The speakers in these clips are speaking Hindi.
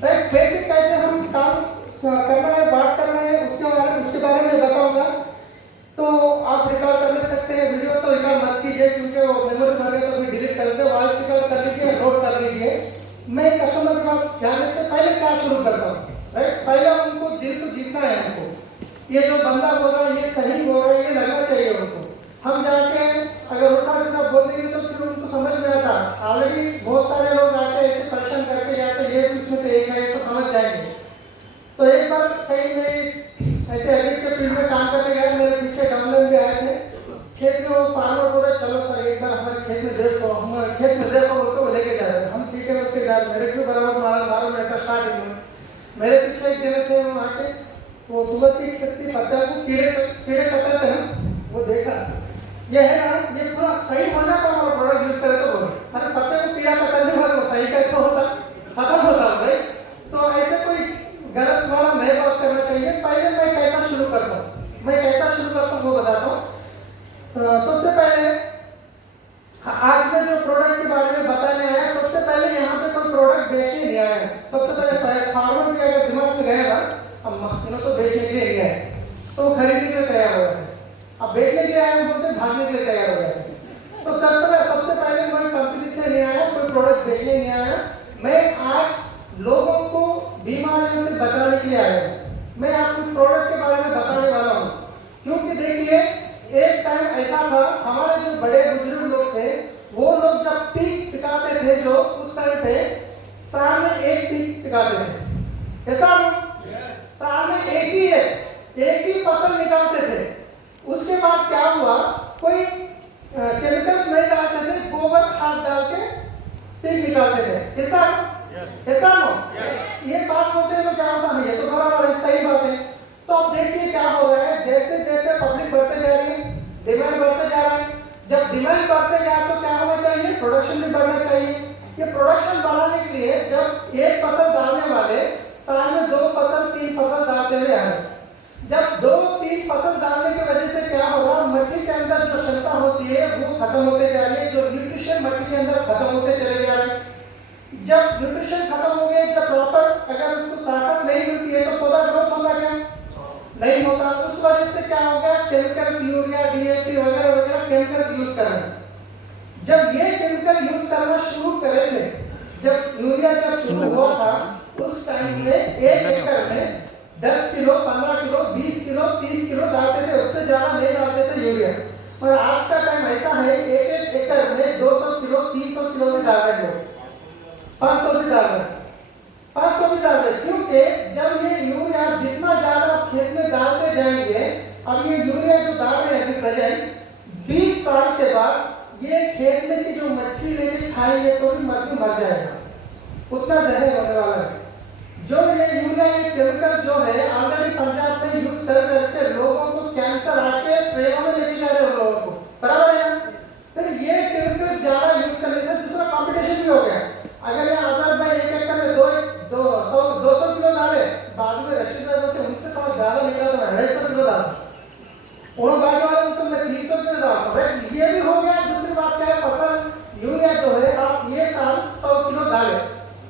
राइट। बेसिक कैसे हम काम करना है, बात करना है, उसके बारे में बताऊंगा। तो आप रिकॉर्ड कर ले सकते हैं वीडियो, तो रिकॉर्ड मत कीजिए क्योंकि वो मेमोरी भर गया तो भी डिलीट कर दे। वॉइस रिकॉर्ड कर लीजिए, नोट कर लीजिए। मैं कस्टमर के पास जाने से पहले क्या शुरू करता हूँ, राइट। पहले उनको दिल को जीतना है। हमको ये जो बंदा बोल रहा है ये सही बोल रहा है, ये लगना चाहिए उनको। हम जाके अगर उल्टा सीधा बोल देंगे तो फिर उनको समझ में आता। ऑलरेडी बहुत सारे लोग आके ऐसे परेशान करके जाते, ये इसमें से एक है, ऐसा समझ जाएंगे। तो एक बार कहीं मैं ऐसे एग्री के फील्ड में काम करने गया, मेरे पीछे डाउनलाइन भी आए थे। खेत में वो फार्मर बोल रहे चलो सर एक बार हमारे खेत में देखो, हमारे खेत में देखो बोल के वो लेके जा रहे हैं। हम ठीक है उसके जा, मेरे भी बराबर मारा 12 मिनट स्टार्टिंग में। मेरे पीछे एक जने थे वहाँ के, वो तुलसी की खेती पत्ता को कीड़े कतरते हैं, वो देखा ये है ना, ये पूरा सही होना का हमारा प्रोडक्ट यूज करे तो बोले मतलब पत्ते को कीड़ा कतरने के बाद वो सही कैसे होता, खत्म होता, राइट। तो ऐसे कोई गलत वाला नहीं बात करना चाहिए। पहले मैं कैसा शुरू करता हूँ वो बताता हूँ। सबसे पहले आज मैं जो प्रोडक्ट के बारे में बताने आया, सबसे पहले यहाँ पे कोई प्रोडक्ट बेचने नहीं आया है। सबसे पहले फार्मर भी अगर दिमाग में गया ना, अब मशीनों तो बेचने के लिए नहीं आए, तो खरीदने के लिए तैयार हो जाते। अब बेचने के लिए आए बोलते भागने के लिए तैयार हो जाते। तो सबसे पहले मैं कंपनी से नहीं आया, कोई प्रोडक्ट बेचने नहीं आया। मैं आज लोगों को बीमारियों से बचाने के लिए आया हूँ। मैं आपको प्रोडक्ट के बारे में बताने वाला हूँ, क्योंकि देखिए एक टाइम ऐसा था, हमारे जो बड़े बुजुर्ग लोग थे वो लोग जब पीक टिकाते थे, जो उस टाइम पे साल में एक पीक टिकाते थे। ऐसा साल में एक ही फसल निकालते थे। उसके बाद क्या हुआ, कोई केमिकल्स नहीं डालते थे, गोबर खाद डाल के पीक निकालते थे। ऐसा ये बात बोलते हैं तो क्या होता है, ये तो बराबर है, सही बात है। तो अब देखिए क्या हो रहा है, जैसे जैसे पब्लिक बढ़ते जा रही है, डिमांड बढ़ते जा रहा है। जब डिमांड बढ़ते जाए तो क्या होना चाहिए, प्रोडक्शन भी बढ़ना चाहिए। ये प्रोडक्शन बढ़ाने के लिए जब एक फसल डालने वाले साल में 2 फसल 3 फसल डालते हुए आए, जब 2-3 फसल डालने की वजह से क्या हो रहा, मिट्टी के अंदर जो क्षमता होती है वो खत्म होते जा रही है, जो न्यूट्रिशन मिट्टी के अंदर खत्म होते चले जा रहे हैं। जब न्यूट्रिशन खत्म हो गए, जब प्रॉपर अगर उसको ताकत नहीं मिलती है तो पौधा ग्रोथ होगा क्या, नहीं होता। उस वजह से क्या हो गया, केमिकल्स, यूरिया, डीएपी वगैरह वगैरह केमिकल्स यूज कर रहे हैं। जब ये केमिकल यूज करना शुरू करे थे, जब यूरिया जब शुरू हुआ था, उस टाइम में 1 एकड़ में 10 किलो, 15 किलो, 20 किलो, 30 किलो डालते थे, उससे ज्यादा नहीं डालते थे यूरिया। और आज का टाइम ऐसा है, 1 एकड़ में 200 किलो, 300 किलो भी डाल रहे हैं, 500 भी डाल रहे हैं, 500 भी डाल रहे हैं। क्योंकि जब ये यूरिया जितना ज्यादा खेत में डालते जाएंगे, अब ये यूरिया जो डाल रहे हैं अभी प्रेजेंट, 20 साल के बाद ये खेत में की जो मिट्टी लेके खाएंगे तो भी मर जाएगा, उतना जहर होने वाला है। जो ये यूरिया, ये केमिकल जो है ऑलरेडी पंजाब में यूज कर करके लोगों को कैंसर आके ट्रेनों में लेके जा रहे हैं लोगों को, बराबर है ना। फिर ये केमिकल्स ज्यादा यूज करने से दूसरा कंपटीशन भी हो गया। अगर ये आजाद भाई एक एकड़ में 200 किलो डाले, बाद में रशीदार होते उनसे थोड़ा ज्यादा निकाल रहा है, 250 किलो डाल, और बाकी वाले उनको मैं 300 किलो डाल, राइट। ये भी हो गया। दूसरी बात क्या है, फसल यूरिया जो है आप ये साल 100 किलो डाले,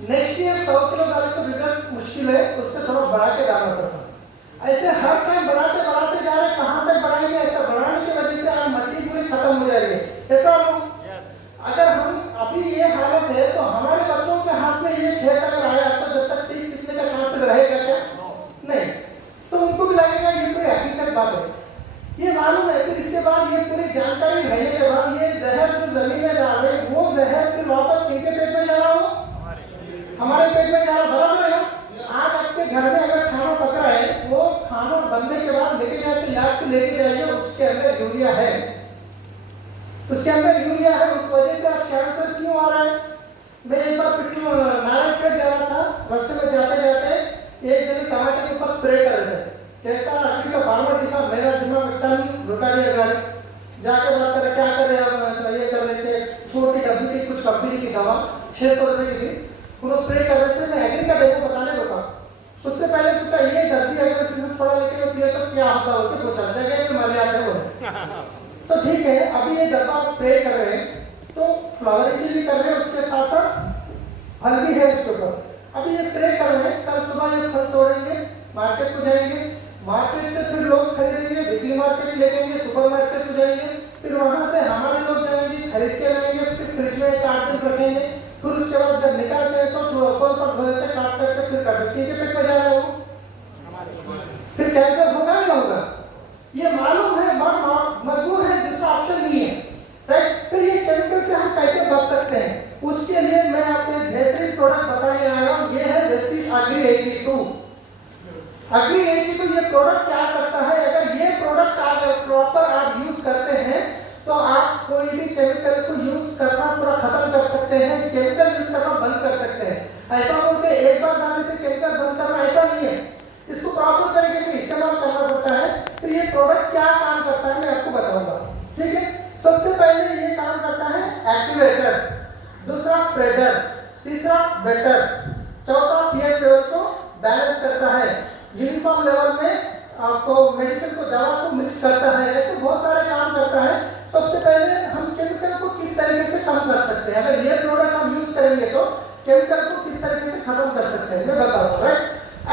नेक्स्ट ईयर 100 किलो डाले तो रिजल्ट मुश्किल है, उससे थोड़ा बढ़ा के डालना पड़ता है। ऐसे हर टाइम बढ़ाते जा रहे, कहां तक बढ़ाएंगे, ऐसा बढ़ाने की वजह से आप मिट्टी पूरी खत्म हो जाएगी। ऐसा अगर हम अभी ये हालत है तो हमारे बच्चों के हाथ में ये खेत अगर आया तो जब तक पीक टिकने का चांस रहेगा क्या, नहीं। तो उनको भी लगेगा ये कोई हकीकत बात है, ये मालूम है। फिर इसके बाद ये पूरी जानकारी रहने के बाद ये जहर जो जमीन में जा रहे हैं, वो जहर फिर वापस किनके पेट में जा रहा हो, हमारे पेट में जा रहा, बराबर है। आज आपके घर में अगर खाना पक रहा है, वो खाना बनने के बाद लेके जाके याद के लेके जाइए, उसके अंदर यूरिया है, उसके अंदर यूरिया है। उस वजह से आज कैंसर क्यों आ रहा है। मैं एक बार नारायणपेट जा रहा था, रास्ते में जाते जाते एक जन टमाटर के ऊपर स्प्रे कर रहे थे। जैसा अभी का फार्मर दिखा, मेरा दिमाग टन रुका दिया गाड़ी, जाके बात करे क्या कर रहे हैं, ये कर रहे थे, छोटी डब्बी की कुछ कंपनी की दवा 600 रुपए की थी, वो स्प्रे कर रहे थे। मैं एग्री का डेमो बताने रुका, उससे पहले पूछा ये डब्बी अगर किसी पढ़ा लिखे होती है तो क्या होता है, पूछा जगह में मर जाते हो। तो ठीक है, अभी ये डब्बा स्प्रे कर रहे हैं तो फ्लावरिंग के लिए कर रहे हैं, उसके साथ साथ फल भी है उसके ऊपर। अभी ये स्प्रे कर रहे मार्केट को जाएंगे, मार्केट से फिर लोग खरीदेंगे, वीकली मार्केट ले जाएंगे, सुपर मार्केट को जाएंगे, फिर वहां से हमारे लोग जाएंगे, खरीद के लाएंगे, फिर फ्रिज में 8 दिन रखेंगे, फिर उसके बाद जब निकालते हैं तो ऊपर पर धोते काट करके फिर काटते के पेट में जा रहा है वो, फिर कैंसर होगा नहीं होगा, ये मालूम है, मजबूर है, दूसरा ऑप्शन नहीं है, राइट। तो ये केमिकल से हम कैसे बच सकते हैं, उसके लिए मैं आपको एक बेहतरीन प्रोडक्ट बताने आया हूँ, ये है वेस्टिज अग्री 82। अग्री 82 ये प्रोडक्ट क्या करता है, अगर ये प्रोडक्ट आप प्रॉपर आप यूज करते हैं तो आप कोई भी केमिकल को यूज करना पूरा खत्म कर सकते हैं, केमिकल यूज करना बंद कर सकते हैं। ऐसा बोल के एक बार डालने से केमिकल बंद करना ऐसा नहीं है, इसको प्रॉपर तरीके से इस्तेमाल करना पड़ता है। तो ये प्रोडक्ट क्या काम करता है मैं आपको बताऊंगा, ठीक है। सबसे पहले ये काम करता है एक्टिवेटर, दूसरा स्प्रेडर, तीसरा वेटर, चौथा पीएच लेवल को बैलेंस करता है, यूनिफॉर्म लेवल में आपको मेडिसिन को दवा को मिक्स करता है, ऐसे बहुत सारे काम करता है। सबसे पहले हम केमिकल को किस तरीके से कम कर सकते हैं, अगर ये प्रोडक्ट हम यूज करेंगे तो केमिकल को किस तरीके से खत्म कर सकते हैं मैं बताऊंगा, राइट।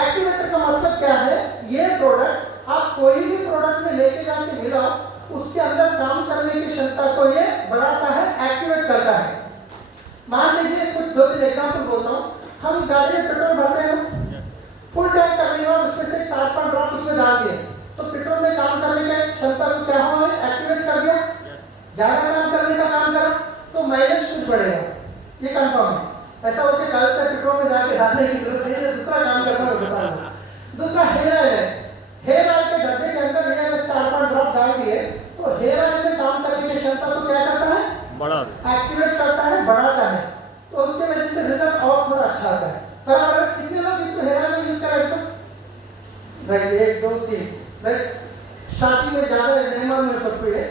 एक्टिवेटर का मतलब क्या है, ये प्रोडक्ट आप कोई भी प्रोडक्ट में लेके जाके मिलाओ, उसके अंदर काम करने की क्षमता को ये बढ़ाता है, एक्टिवेट करता है। मान लीजिए कुछ 2-3 एग्जांपल बोलता हूँ, हम गाड़ी में पेट्रोल भरते हैं, फुल टैंक करने के बाद उसमें से 4-5 ड्रॉप उसमें डाल दिए तो पेट्रोल में काम करने की क्षमता को क्या हुआ है, एक्टिवेट कर दिया, ज्यादा काम करने का काम करा तो माइलेज कुछ बढ़ेगा, ये कंफर्म है। ऐसा होता है कल से पेट्रोल में जाके डालने की जरूरत नहीं है, दूसरा काम करना होगा। दूसरा हेयर ऑयल है, हेयर ऑयल के डब्बे के अंदर ये अगर 4-5 ड्रॉप डाल दिए तो हेयर ऑयल में काम करने की क्षमता को क्या करता है, एक्टिवेट करता है, बढ़ाता है, तो उसके वजह से रिजल्ट और थोड़ा अच्छा आता है। बराबर, कितने लोग इसको हेयर ऑयल में यूज करें तो राइट 1 2 3 राइट, स्टार्टिंग में ज्यादा नहीं मालूम सबको ये,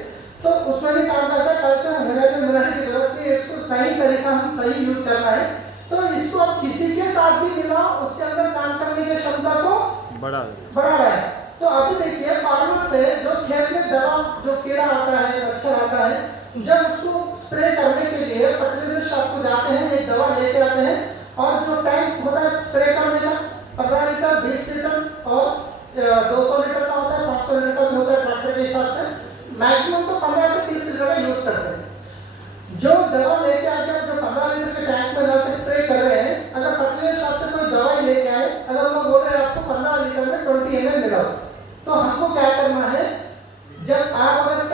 तो उसमें भी काम करता है। कल से हेयर ऑयल में मिलाने की जरूरत नहीं है, इसको सही तरीका हम सही यूज करना है, तो इसको आप किसी के साथ भी मिलाओ, उसके अंदर काम करने की क्षमता को बढ़ा रहा है। तो अभी देखिए फार्मर से जो खेत में दवा जो कीड़ा आता है, मच्छर आता है, जब उसको स्प्रे करने के लिए फर्टिलाइजर शॉप को जाते हैं, एक दवा लेके आते हैं, और जो टैंक होता है स्प्रे करने का 15 लीटर 20 लीटर और 200 लीटर का होता है, 500 लीटर का भी होता है ट्रैक्टर के हिसाब से, मैक्सिमम तो 15 से 30 लीटर का यूज करते हैं। जो दवा लेके आके जो 15 लीटर के टैंक में जाके स्प्रे कर रहे हैं, अगर फर्टिलाइजर शॉप से कोई दवाई लेके आए, अगर वो बोल रहे हैं आपको 15 लीटर में 20 ml मिलाओ, तो हमको क्या करना है, जब आप अगर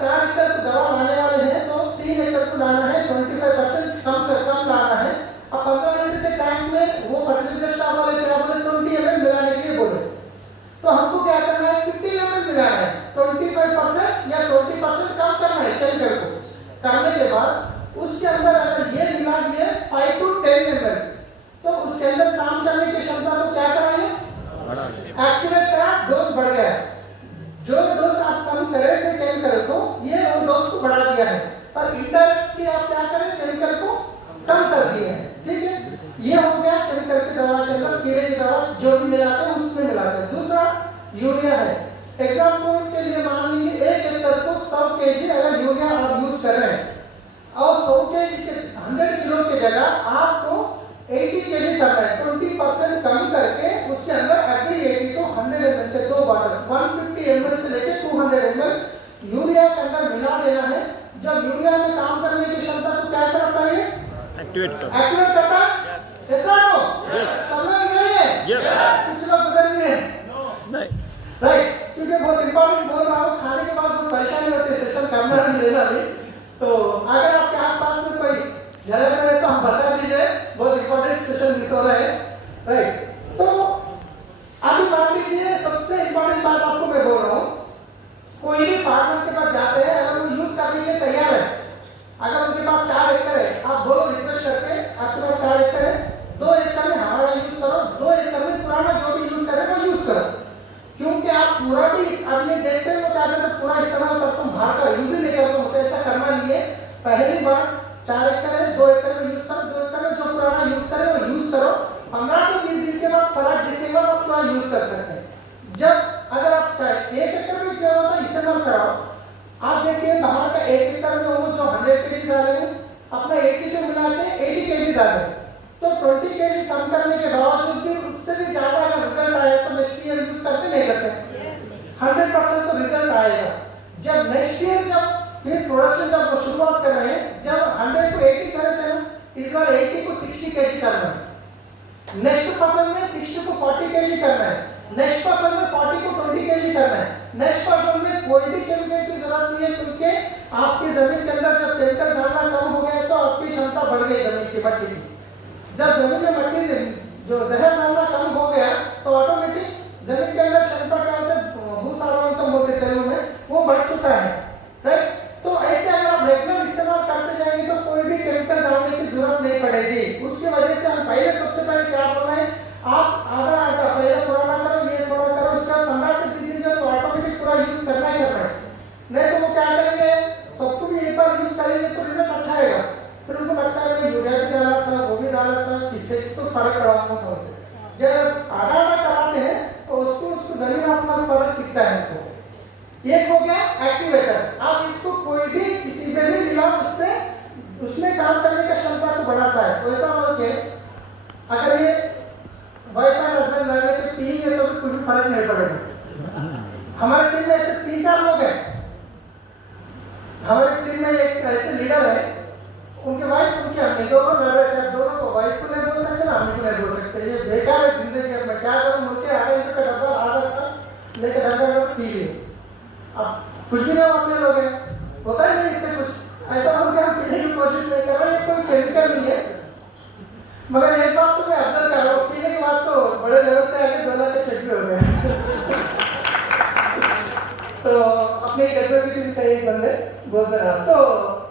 4 लीटर की दवा लाने वाले हैं तो 3 लीटर को लाना है, 25% कम लाना है। अब 15 लीटर के टैंक में वो फर्टिलाइजर शॉप वाले क्या बोले 20 ml मिलाने के लिए बोले, तो हमको क्या करना है 50 ml मिलाना है, 25% या 20% कम करना है केमिकल को। करने के बाद उसके अंदर अगर ये मिला दिए 5 to 10 ml, तो उसके अंदर काम करने की क्षमता को क्या कराएंगे, एक्टिवेट करा, डोज बढ़ गया। जो डोज आप कम कर रहे थे केमिकल को, ये वो डोज को बढ़ा दिया है, पर इनडायरेक्टली आप क्या करें केमिकल को कम कर दिए हैं, ठीक है। ये हो गया केमिकल की दवा के अंदर कीड़े की दवा जो भी मिलाते हैं उसमें मिलाते हैं। दूसरा यूरिया है, एग्जाम्पल के लिए मान लीजिए 1 एकड़ को 100 केजी अगर यूरिया आप यूज कर रहे हैं और 100 केजी के 100 किलो की जगह आपको 80 केजी करना है, 20% कम करके उसके अंदर अग्री 80 को 100 ml के 2 बॉटल 150 ml से लेके 200 ml यूरिया के अंदर मिला देना है। जब यूरिया में काम करने की क्षमता को क्या करता है, एक्टिवेट करता है, ऐसा हो समझ नहीं है, कुछ लोग उधर भी है नहीं, राइट, क्योंकि बहुत इंपॉर्टेंट बोल रहा हूँ, खाने के बाद बहुत परेशानी होती है सेशन करना भी लेना भी, तो अगर आपके आसपास में कोई झगड़ा करे तो हम बता दीजिए, बहुत इंपॉर्टेंट सेशन मिस हो रहा है, राइट। तो अभी मान लीजिए सबसे इंपॉर्टेंट बात आपको मैं बोल रहा हूँ, कोई भी फार्मर के पास जाते हैं, अगर वो यूज करने के लिए तैयार है, अगर उनके पास 4 एकड़ है, आप बोलो रिक्वेस्ट करके आपके पास 4 एकड़ है, 2 एकड़ में हमारा यूज करो, 2 एकड़ में पुराना जो भी यूज करे वो यूज करो, क्योंकि आप पूरा भी अब ये देखते हो क्या कहते हैं पूरा इस्तेमाल करता हूँ, बाहर का यूज ही नहीं करता हूँ, तो ऐसा करना नहीं है। पहली बार 4 एकड़ है, 2 एकड़ में यूज करो, 2 एकड़ में जो पुराना यूज करे वो यूज करो, 15 से 20 दिन के बाद फर्क दिखने के बाद आप पूरा यूज कर सकते हैं। जब अगर आप चाहे 1 एकड़ में क्या होता है इस्तेमाल कराओ, आप देखिए बाहर का 1 एकड़ में वो जो 100 केजी डालेंगे, अपना 80 को मिला के 80 केजी डालेंगे, तो 20 केजी कम करने के बावजूद भी उससे भी ज्यादा अगर रिजल्ट आया तो नेक्स्ट फसल में 60 को 40 kg करना है, नेक्स्ट फसल में 40 को 20 kg करना है, नेक्स्ट फसल में कोई भी केमिकल की जरूरत नहीं है, क्योंकि आपकी जमीन के अंदर जब केमिकल डालना कम हो गया तो आपकी क्षमता बढ़ गई जमीन की मट्टी की। जब जमीन में मट्टी जो जहर डालना कम हो गया तो ऑटोमेटिक जमीन के अंदर क्षमता क्या होता है, भूसारों तो बोलते तेलुगु में, वो बढ़ चुका है, राइट। तो ऐसे अगर आप रेगुलर इस्तेमाल करते जाएंगे तो कोई भी केमिकल डालने की जरूरत नहीं पड़ेगी। उसकी वजह से हम पहले सबसे पहले क्या बोल रहे हैं, आप आधा आधा पहले पुराना करो, ये थोड़ा करो, उसका 15 से 20 दिन में तो ऑटोमेटिक पूरा यूज करना ही करना है। नहीं तो वो क्या करेंगे, सबको भी एक बार यूज करेंगे तो रिजल्ट अच्छा आएगा, फिर उनको लगता है मैं यूरिया भी डाला था, वो भी डाला था, किससे तो फर्क पड़ा मौसम से। जब आधा आधा कराते हैं तो उसको जमीन आसमान फर्क दिखता है हमको। एक हो गया एक्टिवेटर, आप इसको कोई भी किसी पे भी मिला उससे उसमें काम करने का क्षमता को बढ़ाता है। वैसा हो के अगर ये वाइफ एंड हस्बैंड लगे तो पिएंगे तो भी कोई फर्क नहीं पड़ेगा। हमारे टीम में ऐसे 3-4 लोग हैं, हमारे टीम में एक ऐसे लीडर है, उनके वाइफ उनके हमने दोनों लड़ रहे थे, दोनों को वाइफ को नहीं बोल सकते ना हम को नहीं बोल सकते, ये बेकार है जिंदगी में, क्या करूं, मुझे आधे का डब्बा आधा का लेकर डब्बा पी लिए, अब कुछ भी नहीं अपने लोग हैं, होता ही नहीं इससे कुछ। ऐसा हो कि हम पीने की कोशिश नहीं कर रहे, ये कोई केमिकल नहीं है। मगर एक बात तो मैं ऑब्जर्व कर रहा हूँ, पीने के बाद तो बड़े लेवल पे आके 2 लाख के चेक हो गए। तो अपने डब्बे की टीम से एक बंदे बोलते रहा, तो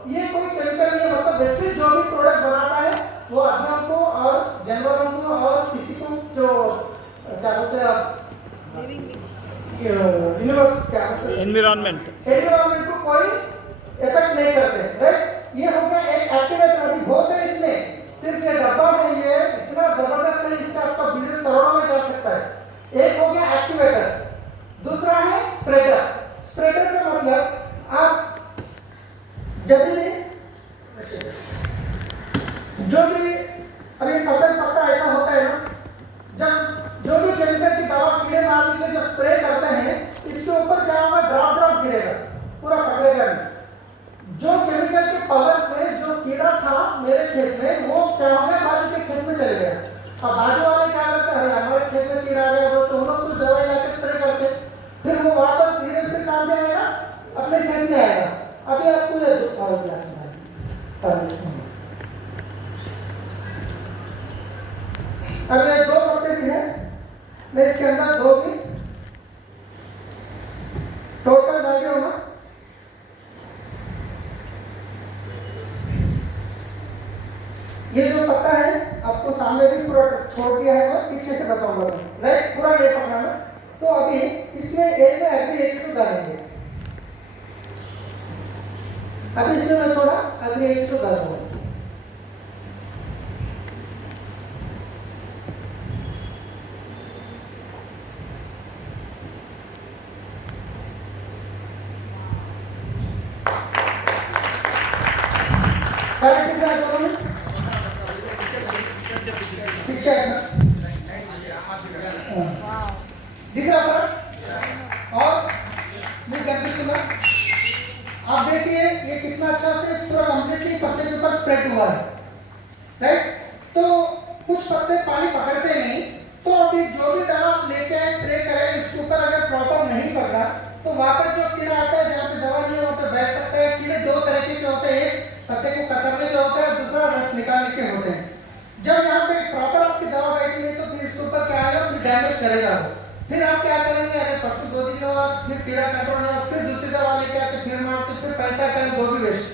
ये कोई केमिकल नहीं है, मतलब वैसे जो भी प्रोडक्ट बनाता है वो आदमियों को और जानवरों को और किसी को जो क्या बोलते हैं यूनिवर्स क्या एनवायरनमेंट को कोई इफेक्ट नहीं करते, राइट। ये हो गया एक एक्टिवेटर, अभी बहुत है इसमें, सिर्फ ये डब्बा है, ये इतना जबरदस्त है, इससे आपका बिजनेस करोड़ों में जा सकता है। एक हो गया एक्टिवेटर, दूसरा है स्प्रेडर। स्प्रेडर का मतलब आप जब भी जो भी अभी फसल पत्ता ऐसा होता है ना, जब जो भी केमिकल की दवा कीड़े मारने के लिए जब स्प्रे करते हैं, इसके ऊपर क्या होगा, ड्रॉप ड्रॉप गिरेगा, पूरा पकड़ेगा नहीं। जो केमिकल के पावर से जो कीड़ा था मेरे खेत में, वो क्या हो गया, बाजू के खेत में चले गया। अब बाजू वाले क्या करते हैं, हमारे खेत में कीड़ा आ गया, वो तो उन लोग कुछ दवाई लाके स्प्रे करते, फिर वो वापस धीरे धीरे काम में आएगा, अपने खेत में आएगा। अभी आपको ये क्लास में अब ये 2 पत्ते भी हैं, मैं इसके अंदर 2 भी टोटल डाल दिया होगा। ये जो पत्ता है आपको सामने भी पूरा छोड़ दिया है, और पीछे से बताऊंगा, राइट, पूरा नहीं पकड़ना। तो अभी इसमें एक में अभी एक को डालेंगे, अभी इसमें मैं थोड़ा अभी एक को डालूंगा। पीछे दिख रहा था, और मैं गलती सुना, आप देखिए ये कितना अच्छा से पूरा कंप्लीटली पत्ते के ऊपर स्प्रेड हुआ है, राइट। तो कुछ पत्ते पानी पकड़ते नहीं, तो अभी जो भी दवा आप लेके आए स्प्रे करें, इसके ऊपर अगर प्रॉपर नहीं पकड़ा तो वापस जो कीड़ा आता है, जहाँ पे दवा नहीं है वहाँ पे बैठ सकता है। कीड़े 2 तरीके के होते हैं, एक पत्ते को कतरने के होता है, दूसरा रस निकालने के होते हैं। जब यहाँ पे प्रॉपर आपकी दवा बैठी है तो फिर इसके ऊपर क्या आएगा, फिर डैमेज करेगा वो। फिर आप क्या करेंगे, अगर परसों 2 दिन बाद फिर कीड़ा कंट्रोल नहीं, फिर दूसरी दवा लेके आके फिर मारते, फिर पैसा टाइम 2 भी वेस्ट।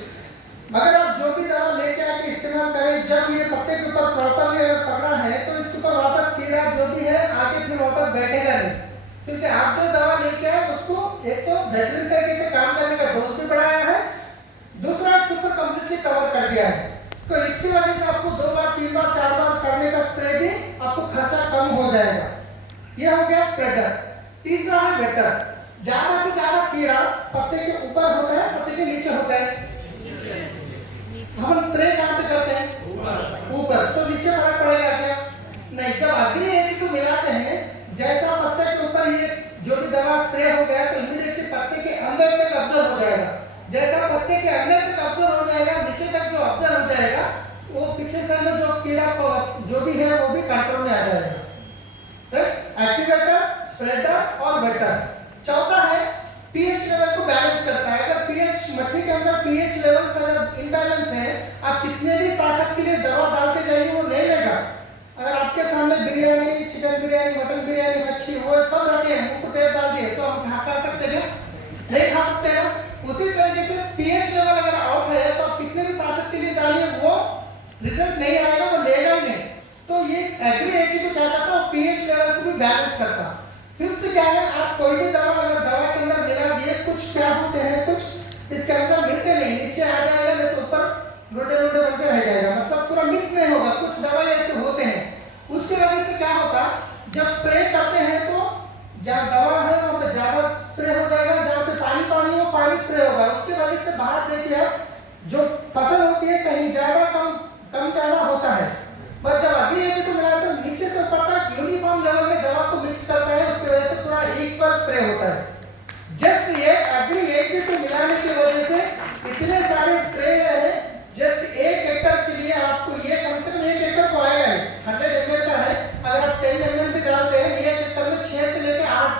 मगर आप जो भी दवा लेके आके इस्तेमाल करें, जब ये पत्ते के ऊपर प्रॉपरली अगर पकड़ा है तो इसके ऊपर वापस कीड़ा जो भी है आके फिर वापस बैठेगा नहीं, क्योंकि आप जो दवा लेके आए उसको एक तो बेहतरीन तरीके से काम करने का डोज भी बढ़ाया है, दूसरा इसके ऊपर कंप्लीटली कवर कर दिया है। तो इसकी वजह से आपको 2 बार 3 बार 4 बार करने का स्प्रे भी आपको खर्चा कम हो जाएगा। यह हो गया स्प्रेडर। तीसरा है वेटर। ज्यादा से ज्यादा कीड़ा पत्ते के ऊपर होता है, पत्ते के नीचे होता है। हम स्प्रे कहां पे करते हैं, ऊपर, तो नीचे फर्क पड़ेगा क्या? नहीं। जब अग्नि एटी को मिलाते हैं, जैसा पत्ते के ऊपर ये जो भी दवा स्प्रे हो गया तो इमीडिएटली पत्ते के अंदर तक अब्जॉर्ब हो जाएगा। जैसा पत्ते के अंदर तक अब्जॉर्ब हो जाएगा, नीचे तक जो अब्जॉर्ब हो जाएगा, वो पीछे से जो कीड़ा जो भी है वो भी कंट्रोल में आ जाएगा। बैलेंस करता। फिफ्थ क्या है, आप कोई भी दवा अगर दवा के अंदर मिला दिए, कुछ क्या होते हैं, कुछ इसके अंदर मिलते नहीं, नीचे आ जाएगा नहीं तो ऊपर लोटे लोटे बन के रह जाएगा, मतलब पूरा मिक्स नहीं होगा। कुछ दवाई ऐसे होते हैं, उसकी वजह से क्या होता, जब स्प्रे करते हैं तो जब दवा है वहाँ पे ज्यादा स्प्रे हो जाएगा, जहाँ पे पानी पानी हो पानी स्प्रे होगा, उसकी वजह से बाहर देखिए आप जो फसल होती है कहीं ज्यादा कम ज्यादा होता है। बट जब अग्री एग्री मिला तो नीचे से ऊपर तक यूनिफॉर्म लेवल में दवा को मिक्स करता है, उसकी वजह से पूरा इक्वल स्प्रे होता है। जस्ट ये अग्री एग्री मिलाने की वजह से इतने सारे स्प्रे है, जस्ट 1 एकड़ के लिए आपको ये कम से कम 1 एकड़ को आएगा, 100 ml का है, अगर आप 10 ml भी डालते हैं 1 एकड़ में 6 से लेकर 8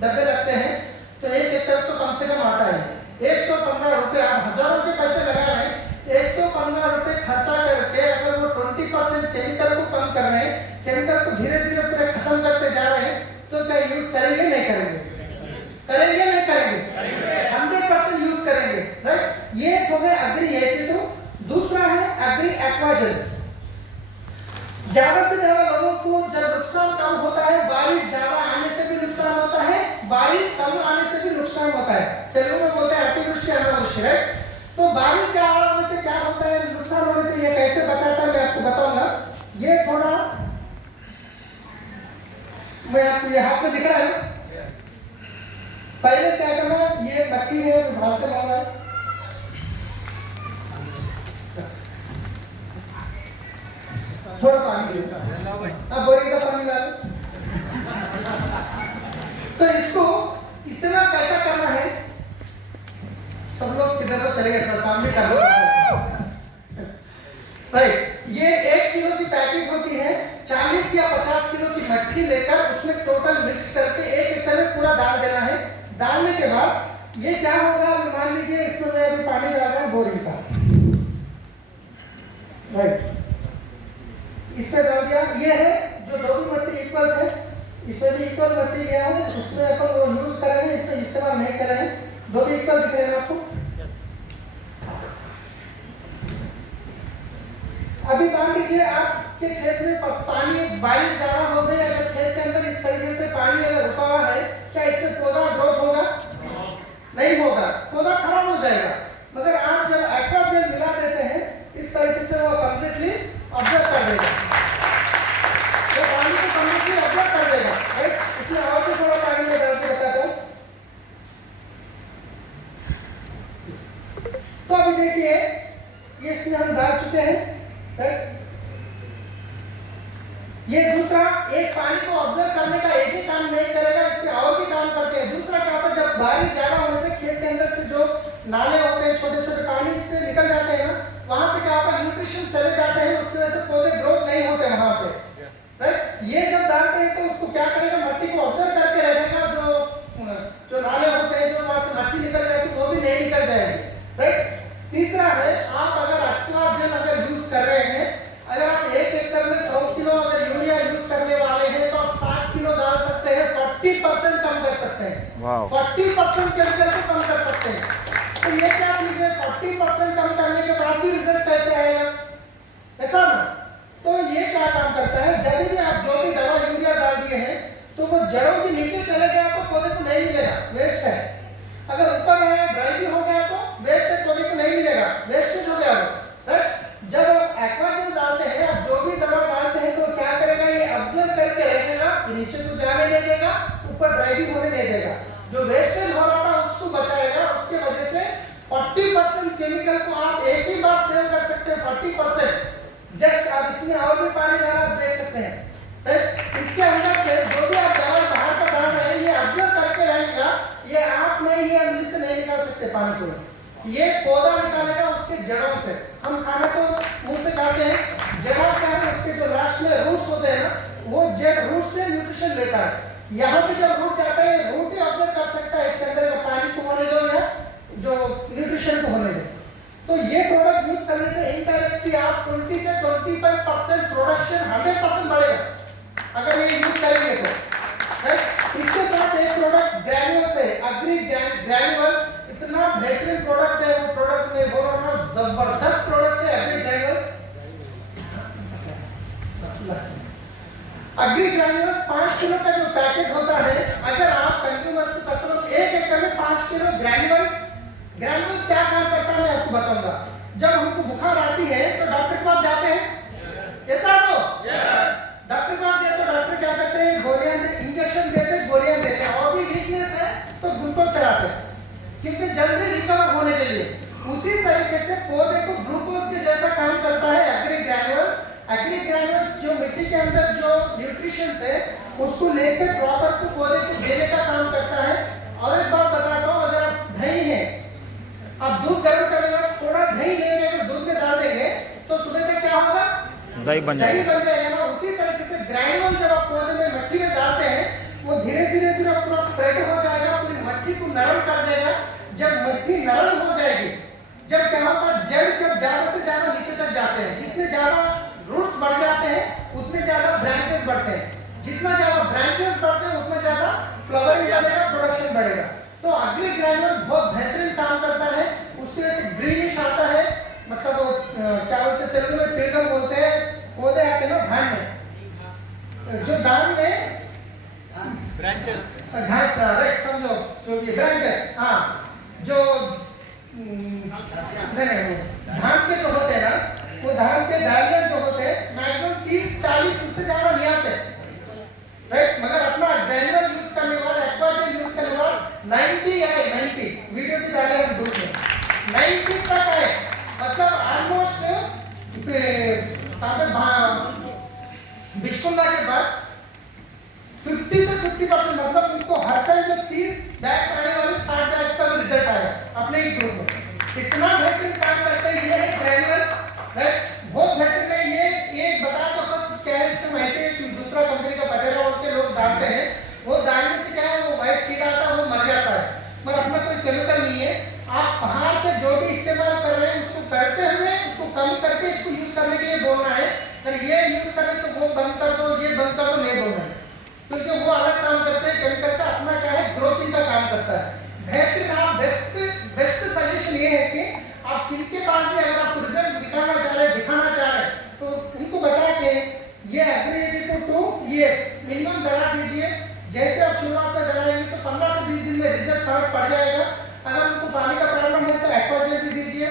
डब्बे लगते हैं, तो 1 एकड़ तो कम से कम आता है। 115 रुपए, आप हजारों के पैसे लगा रहे हैं, 115 रुपए खर्चा करके अगर वो 20% केमिकल को कम कर रहे हैं, केमिकल को धीरे धीरे पूरे खत्म करते जा रहे हैं, तो क्या यूज करेंगे नहीं करेंगे, करेंगे नहीं करेंगे, 100% यूज करेंगे, राइट। ये हो गया अग्री एग्री। दूसरा है अग्री एक्वाजल। ज्यादा से ज्यादा लोगों को जब नुकसान कम होता है, बारिश ज्यादा आने से भी नुकसान होता है, बारिश कम आने से भी नुकसान होता है, तेलुगु में बोलते हैं अतिवृष्टि अनावृष्टि, राइट। तो बारिश ज्यादा आने से क्या होता है, नुकसान होने से ये कैसे बचाता है मैं आपको बताऊंगा। ये थोड़ा मैं आपको ये हाथ में दिख रहा है, पहले क्या करना, ये मट्टी है बाहर से लाना है, थोड़ा पानी लेता है, अब बोरिंग का पानी डालो। तो इसको इस्तेमाल कैसा करना है, सब लोग किधर तो चले गए, काम भी कर लो, राइट। ये 1 किलो की पैकेट होती है, 40 या 50 किलो की मट्टी लेकर उसमें टोटल मिक्स करके 1 एकड़ में पूरा डाल देना है। डालने के बाद ये क्या होगा, मान लीजिए इसमें मैं अभी पानी डाल रहा हूँ बोरिंग का, राइट, इससे डाल दिया। ये है जो दो भी मट्टी इक्वल है, इससे भी इक्वल मट्टी गया है, उसमें अपन वो यूज करेंगे, इससे इस्तेमाल नहीं करेंगे, दो भी इक्वल दिख रहे हैं आपको। अभी मान लीजिए आपके खेत में पानी, बारिश ज्यादा हो गई, अगर खेत के अंदर इस तरीके से पानी अगर रुका हुआ है, क्या इससे पौधा ग्रोथ होगा, नहीं होगा, पौधा खराब हो जाएगा। मगर आप जब एक्वाजेल मिला देते हैं इस तरीके से, वो कंप्लीटली ऑब्जर्व कर देगा, वो पानी को कंप्लीटली ऑब्जर्व कर देगा, राइट। इसमें और भी थोड़ा पानी में डाल के बताता हूं। तो अभी देखिए ये इसमें हम डाल चुके हैं, राइट। ये दूसरा, एक पानी को ऑब्जर्व करने का एक ही काम नहीं करेगा, इसके और भी काम करते हैं। दूसरा क्या होता है, जब बारिश ज्यादा होने से खेत के अंदर से जो नाले होते हैं, छोटे छोटे पानी से निकल जाते हैं ना, वहां पे क्या होता है, न्यूट्रिशन चले जाते हैं, उसकी वजह से पौधे ग्रोथ नहीं होते वहां पे, राइट। ये जब डालते हैं तो उसको क्या करेगा, मट्टी को ऑब्जर्व करके रहेगा, जो नाले होते हैं, जो वहां से मट्टी निकल जाती है वो भी नहीं निकल जाएगी, राइट। तीसरा है, आप अगर एक्वाजेल अगर यूज कर रहे हैं, अगर आप 1 एकड़ में 100 किलो अगर यूरिया यूज करने वाले हैं, तो आप 60 किलो डाल सकते हैं, 40% कम कर सकते हैं, 40% केमिकल को कम कर सकते हैं। तो ये क्या चीज है, 40% कम करने के बाद भी रिजल्ट कैसे आएगा, ऐसा ना। तो ये क्या काम करता है, जब भी आप जो भी दवा यूरिया डाल दिए हैं, तो वो जड़ों के नीचे चले गया तो पौधे को नहीं मिलेगा, वेस्ट है। अगर ऊपर है, ड्राई भी हो गया तो वेस्ट है, पौधे को नहीं मिलेगा, वेस्टेज हो गया वो, राइट। जब आप एक्वाजेल डालते हैं, आप जो भी दवा डालते हैं, तो क्या करेगा, ये ऑब्जर्व करके रहेगा, नीचे को जाने नहीं देगा, ऊपर ड्राई भी होने नहीं देगा, जो वेस्टेज हो रहा था उसको बचाएगा। उसके वजह से 40% केमिकल को आप एक ही बार सेव कर सकते हैं, 40%। जस्ट आप इसमें और भी पानी डाला, आप देख सकते हैं, राइट। इसके अंदर से जो भी आप दवा बाहर का डाल रहे हैं, ये ऑब्जर्व करके रहेगा, ये आप में ये अंदर से नहीं निकाल सकते पानी को, ये पौधा निकालेगा उसके जड़ों से। हम खाना तो मुंह से खाते हैं, जड़ा क्या है, उसके जो लास्ट में रूट्स होते हैं ना, वो जड़ रूट से न्यूट्रिशन लेता है। यहाँ पे जब रूट जाता है, रूट ही ऑब्जर्व कर सकता है इसके अंदर का पानी को होने दो या जो न्यूट्रिशन को होने दो। तो ये प्रोडक्ट यूज करने से इनडायरेक्टली आप 20 से 25% प्रोडक्शन 100% बढ़ेगा अगर ये यूज करेंगे तो, राइट। इसके साथ एक प्रोडक्ट ग्रैन्यूल्स है, अग्री ग्रैन्यूल्स, इतना बेहतरीन प्रोडक्ट है, वो प्रोडक्ट में बोल रहा हूं, जबरदस्त प्रोडक्ट है agree granules. Agree granules 5 kilo का जो इंजेक्शन देते, गोलियां देते हैं, और भी वीकनेस है तो ग्लूकोज चढ़ाते हैं क्योंकि जल्दी रिकवर होने के लिए। उसी तरीके से पौधे को ग्लूकोज के जैसा काम करता है एग्री ग्रैन्युल्स। एग्री ग्रैन्युल्स जो मिट्टी के अंदर जो न्यूट्रिशन है उसको लेकर प्रॉपर को पौधे को देने का काम करता है। और एक बात बताता हूँ, अगर दही है, आप दूध गर्म करने के बाद थोड़ा दही लेके अगर दूध में डाल देंगे तो सुबह तक क्या होगा, दही बन जाएगा ना। उसी तरीके से ग्रैन्युल जब आप पौधे में मिट्टी में डालते हैं वो धीरे धीरे पूरा स्प्रेड हो जाएगा, पूरी मिट्टी को नरम कर देगा। जब मिट्टी नरम हो जाएगी, जब क्या होता है, जड़ जब ज्यादा से ज्यादा नीचे तक जाते हैं, जितने ज्यादा रूट्स बढ़ जाते हैं उतने ज्यादा ब्रांचेस बढ़ते हैं, जितना ज्यादा ब्रांचेस बढ़ते हैं उतना ज्यादा फ्लावरिंग बढ़ेगा, प्रोडक्शन बढ़ेगा। तो एग्री ग्रैन्युल्स बहुत बेहतरीन काम करता है। उसकी वजह से ग्रीनिश आता है, मतलब वो क्या बोलते हैं तेलुगु में पिलगम बोलते हैं, पौधे आते हैं ना धान में, जो धान में ब्रांचेस घास राइट समझो, जो ये ब्रांचेस, हाँ, जो नहीं धान के जो होते हैं ना, वो धान के डालियां जो होते हैं मैक्सिमम 30-40 से ज्यादा नहीं आते, राइट। मगर अपना ग्रैन्युलर यूज करने के बाद, एक्वाजेल यूज करने के बाद 90 आए, 90 वीडियो की डालियां हम ग्रुप में 90 तक आए, मतलब ऑलमोस्ट बिस्कुल्ला के पास 50 से 50%, मतलब उनको हर टाइम जो 30 बैग्स आने वाले 60 बैग का रिजल्ट आया अपने ही ग्रुप में। इतना बेहतरीन काम करते हैं ये ग्रैन्युल्स, राइट, बहुत बेहतरीन है ये। एक बता तो क्या है, इसमें ऐसे दूसरा कंपनी का पटेरा और के लोग डालते हैं, वो डालने से क्या है, वो व्हाइट कीड़ा आता है, वो मर जाता है, मगर अपना कोई केमिकल नहीं है। आप बाहर से जो भी इस्तेमाल कर रहे हैं उसको करते हुए उसको कम करके इसको यूज करने के लिए बोलना है। अगर ये यूज करने से वो बंद कर दो, ये बंद कर दो, नहीं बोलना है, क्योंकि वो अलग काम करते हैं। केमिकल का अपना क्या है, ग्रोथिंग का काम करता है। बेहतरीन, आप बेस्ट सजेशन ये है कि आप किनके पास भी अगर आप रिजल्ट दिखाना चाह रहे तो उनको बता के ये एग्री टू ये मिनिमम डला दीजिए। जैसे आप शुरुआत में डलाएंगे तो 15 से 20 दिन में रिजल्ट फर्क पड़ जाएगा। अगर उनको पानी का प्रॉब्लम है तो एक्वाजेल भी दीजिए।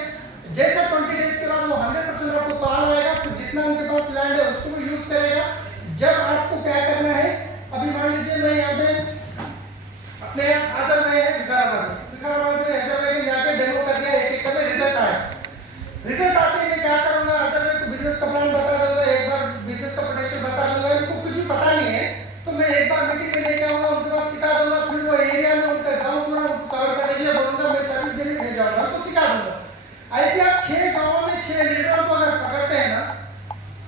जैसे 20 डेज के बाद वो 100% आपको कॉल आएगा, तो जितना उनके पास लैंड है उसको भी यूज करेगा। जब आपको क्या करना है, अभी मान लीजिए मैं यहाँ पे अपने आजल में विकाराबाद में हैदराबाद में जाके डेमो कर दिया, एक एक में रिजल्ट आया। रिजल्ट आते ही मैं क्या करूंगा, आजल में बिजनेस का प्लान बता दूंगा, एक बार बिजनेस का प्रोडक्शन बता दूंगा। इनको कुछ भी पता नहीं है तो मैं एक बार मीटिंग में लेके आऊंगा, उनके पास सिखा दूंगा, फिर वो एरिया में उनका गांव पूरा कवर करने के लिए बोलूंगा, मैं सर्विस देने भेज जाऊंगा तो सिखा दूंगा। ऐसे आप 6 गांवों में 6 लीडरों को अगर पकड़ते हैं ना,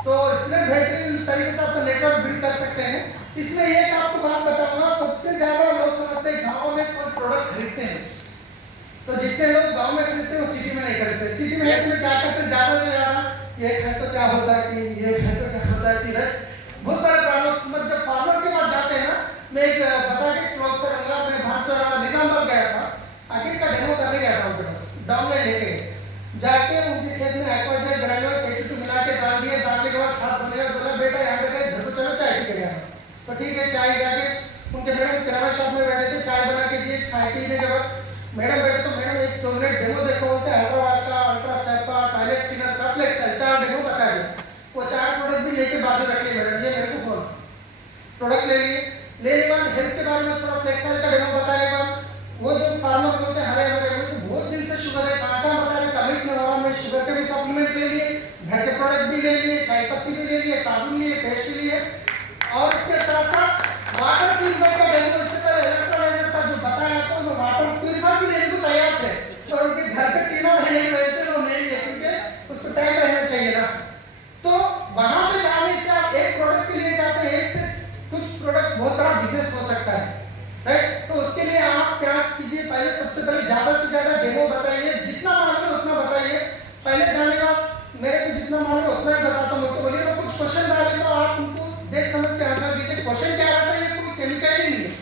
तो इतने बेहतरीन तरीके से आप नेटवर्क बिल्ड कर सकते हैं। इसमें एक आपको बात बताऊंगा, सबसे ज्यादा लोग समझते हैं गांव में कोई प्रोडक्ट खरीदते हैं, तो जितने लोग गांव में खरीदते हैं वो सिटी में नहीं खरीदते। सिटी में इसमें क्या करते हैं, ज्यादा से ज्यादा ये है तो क्या होता है कि ये है तो क्या होता है कि बहुत सारे प्रॉब्लम। जब फार्मर के पास जाते हैं ना, मैं एक बता के क्लोज करूंगा, मैं भाटसरा निजामबाग गया था, आखिर का डेमो करने गया था उनके पास, डाउनलाइन लेके जाके उनके खेत में एक्वाजेल ग्रैन्युल्स 82 मिला के डाल दिए। डालने के बाद खाद बनेगा, बोला बेटा यहाँ पे घर को चलो चाय पी के जाना। तो ठीक है, चाय जाके उनके मैडम किराना शॉप में बैठे थे, चाय बना के दिए। चाय पीने के बाद मैडम बैठे तो मैडम 1-2 मिनट डेमो देखो बोलते, अल्ट्रावाश का, अल्ट्रा सैपा, टॉयलेट क्लीनर का, फ्लेक्स 4 डेमो बता दिए। वो 4 प्रोडक्ट भी लेके बाजू रख लिए मैडम, ये मेरे को फोन प्रोडक्ट ले लिए। लेने के बाद हेल्थ के बारे में थोड़ा फ्लेक्सल का डेमो बताने के बाद वो जो फार्मर बोलते हैं हरे बहुत दिन से शुगर है, कहाँ बता रहे कमिट में हुआ, मैं शुगर के भी सप्लीमेंट ले लिए, घर के प्रोडक्ट भी ले लिए, चाय पत्ती भी ले लिए, साबुन लिए, पेस्ट लिए, और इसके साथ साथ वाटर प्यूरिफायर का डेमो, इससे पहले इलेक्ट्रोलाइजर का जो बताया था वो वाटर प्यूरिफायर भी लेने को तैयार थे, पर उनके घर पे टीना रहने की वजह से वो नहीं लिए, क्योंकि उसको टाइम रहना चाहिए ना। तो वहां पे जाने से आप एक प्रोडक्ट के लिए जाते हैं, एक से कुछ प्रोडक्ट बहुत बड़ा बिजनेस हो सकता है, राइट। तो उसके लिए आप क्या कीजिए, पहले सबसे पहले ज्यादा से ज्यादा डेमो बताइए, जितना मालूम है उतना बताइए। पहले जाने का मेरे को जितना मालूम है उतना ही बताता हूँ, तो बोलिए कुछ क्वेश्चन डाले तो आप उनको देख समझ के आंसर दीजिए। क्वेश्चन क्या रहता है, ये कोई केमिकल ही नहीं है,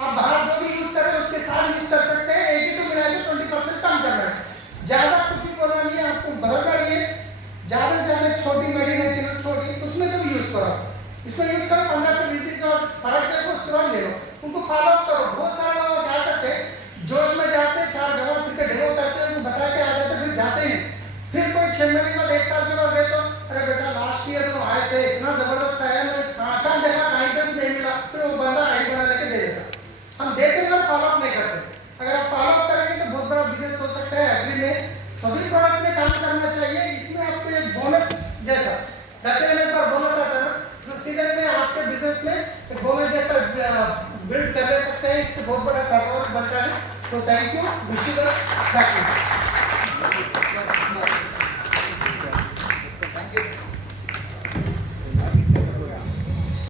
आप बाहर जो भी यूज कर रहे हैं उसके साथ यूज कर सकते हैं। 82 मिला के 20% कम करना है, ज्यादा कुछ भी बोलना नहीं है, आपको भरोसा नहीं है। ज्यादा से ज्यादा छोटी मेडिसिन है, तीनों छोटी, उसमें तो यूज करो, इसमें यूज करो, 15 से 20 दिन का फर्क देखो, उसके बाद ले लो। में सभी प्रोडक्ट में काम करना चाहिए। इसमें आपको एक बोनस जैसा 10 महीने पर बोनस आता है ना, तो सीधे में आपके बिजनेस में एक बोनस जैसा बिल्ड कर ले सकते हैं। इससे बहुत बड़ा टर्नओवर बनता है। तो thank you, wish you the